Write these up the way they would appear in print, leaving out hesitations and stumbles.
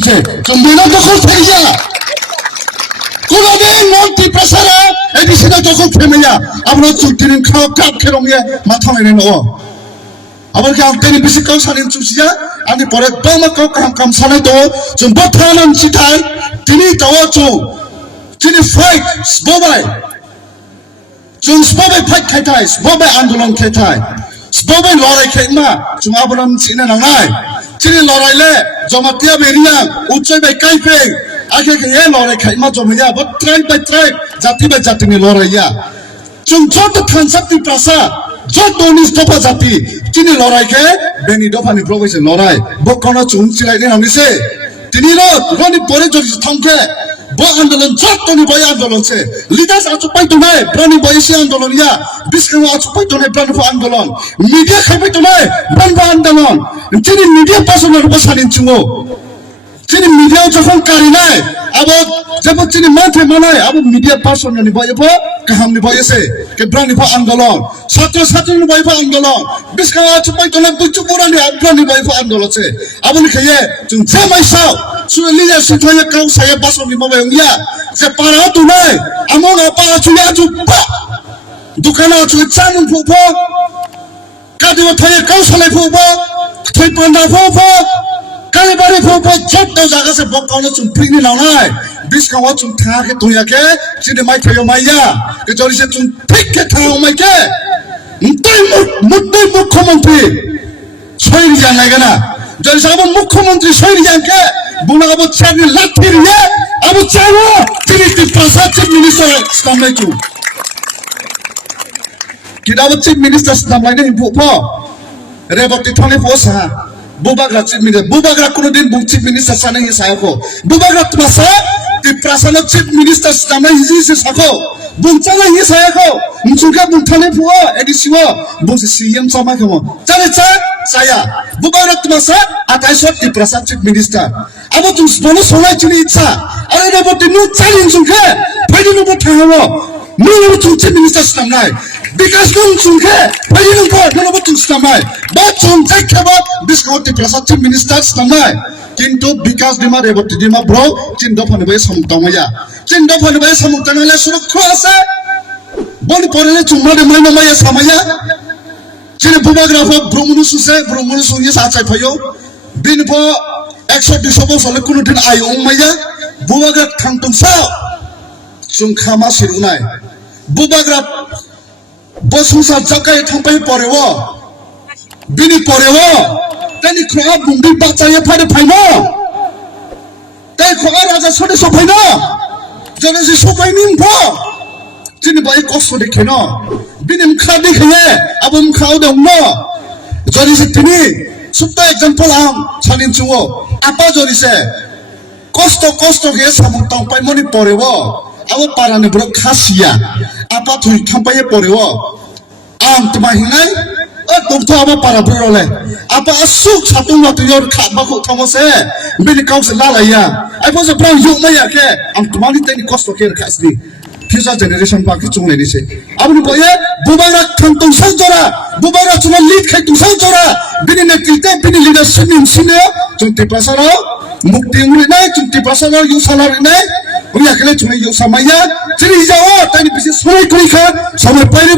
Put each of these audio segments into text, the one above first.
tingse kembina dokol thaiya konobe non ti prasara edisina dokol themaya abro chutinin khao kap kherongye mathai no আবার কি Anthony বেশি cow সানিন চুসিয়া আমি পরে বামা cow কাম সানাই তো जों বথানান চিতাই তিনি তাও চো তিনি ফাইট সবাই जों সবাই ফাইট খাইতাই সবাই আন্দোলন খাইতাই সবাই লড়াই খাইমা जों আবরাম চিনা নাঙাই তিনি লড়াইলে জমাতিয়া বেরিয়া উচ্চই বাই কাইফে আগে কে লড়াই খাইমা জমাইয়া বট ট্রাইব বাই ট্রাইব জাতি বাই জাতিনি লড়াইয়া जों যত থানসাপতি প্রাসা যত নিজ দফা জাতি তিনি লড়াইকে বেনি দফানি প্রবেশে লড়াই বকনা চুন চিলাইনে নামিছে তিনি রনি পরে যদি থামকে ব আন্দোলন যতনি বই আন্দোলন সে লিডার্স আচুপাই তো নাই ব্রানি বইসে আন্দোলন ইয়া বিষ্ণু আচুপাই তো নাই ব্রানি আন্দোলন মিডিয়া খাইপাই তো নাই ব্রানি আন্দোলন তিনি মিডিয়া পাসনের বসানিন চুঙো তিনি মিডিয়া যখন কারি নাই আবো যেমন তিনি মাঠে মানায় আবো মিডিয়া পার্সন নি বইব কাহামনি বইছে কে ব্রানি আন্দোলন ছাত্র ছাত্রী বইব আন্দোলন বিষ্ণু আচুপাই তো নাই বুচু পুরানি ব্রানি বইব আন্দোলন সে আবনি খাইয়ে जों জামাইসাও সুলে লিডার সিথায়ে কাউ সায়ে বাসনি মাবাইয়া যে পারা তো নাই আমন পারা চুলে আজু দোকানা চুলে চামুন ফুফো কাদিও থায়ে কাউ সালাই ফুফো থাই পান্ডা ফুফো কালেবারে ফুফো যত জায়গা সে বকানো চুন ফিনি নাওনাই বিষ্ণু চুন থাকে তুইয়াকে চিনে মাই থাইও মাইয়া কে জরিসে চুন ঠিককে থাও মাইকে মুদ্দই মুখ্যমন্ত্রী সৈরি জানাইগে না যদি সাব মুখ্যমন্ত্রী সৈরি জানকে বুনা আবু চানি লাঠি রিয়ে আবু চাইও তিনি প্রসাদ চিফ মিনিস্টার সামলাইতু কিদাব চিফ মিনিস্টার সামলাইনে ইম্পো রেবতি থানে পোসা বুবাগ্রা চিফ মিনিস্টার বুবাগ্রা কোনদিন চিফ মিনিস্টার সানে সায়কো বুবাগ্রা তোমাসা তি প্রসাদ চিফ মিনিস্টার সামলাই হিসে সাকো বুনচালা হি সায়কো মুচুকা বুনথানে পো এডিসিও বুসি সিএম সামা খামো চালে চা saya bukan masa atai shot di prasad chief minister abo tum spono solai chini itsa are ne bote nu challenge sungke phai nu bot thawo nu tum chief minister samnai bikas kum sungke phai nu ko nu bot samnai ba chung chai khaba biskot di prasad chief minister samnai kintu bikas dima re bot dima bro chin do phane bai samtangaya chin do phane bai samtangale surakha ase boni porele chumma de mai maya samaya Cini bubagrafo bromunu sunya saat payo bin po 100-200 bosole kuno din ayo maya bubagraf thangtung sa sung khama sirunai bubagraf bosu sa jakai thangpai porewo bini porewo tani khra bumbi bachaya phade phaino tai khra raja sode sophaino jone se sophainin po cini bai kosto dekheno binim khadi khaye abum khau dong no jori se tini sutta example am chanin chuo apa jori se kosto ke samung tong pai moni porewo abo parane bro khasia apa thui thampai porewo am tma hinai dokto abo para bro le apa asuk satung no yor khaba ko thomose bini kaus lalaya ai bo se pra yuk maya ke am tmani teni kosto ke khasni future generation pa ki chung le ni se abni boye bubara thangtung sanjora bubara chuna lead khai tung sanjora bini ne kilte bini leadership nin sine chunti pasaro mukti ngri nai chunti pasaro yu salari nai uya kele chuna yu samaya chiri jawo tani bisi soi koi kha samay pairo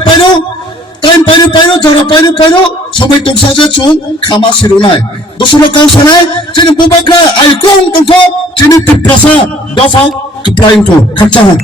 time pairo jara pairo samay tung sa je chung khama sirunai dosolo kau sanai chini bubakra ai kong tungko chini ti prasa dofa to prime to khacha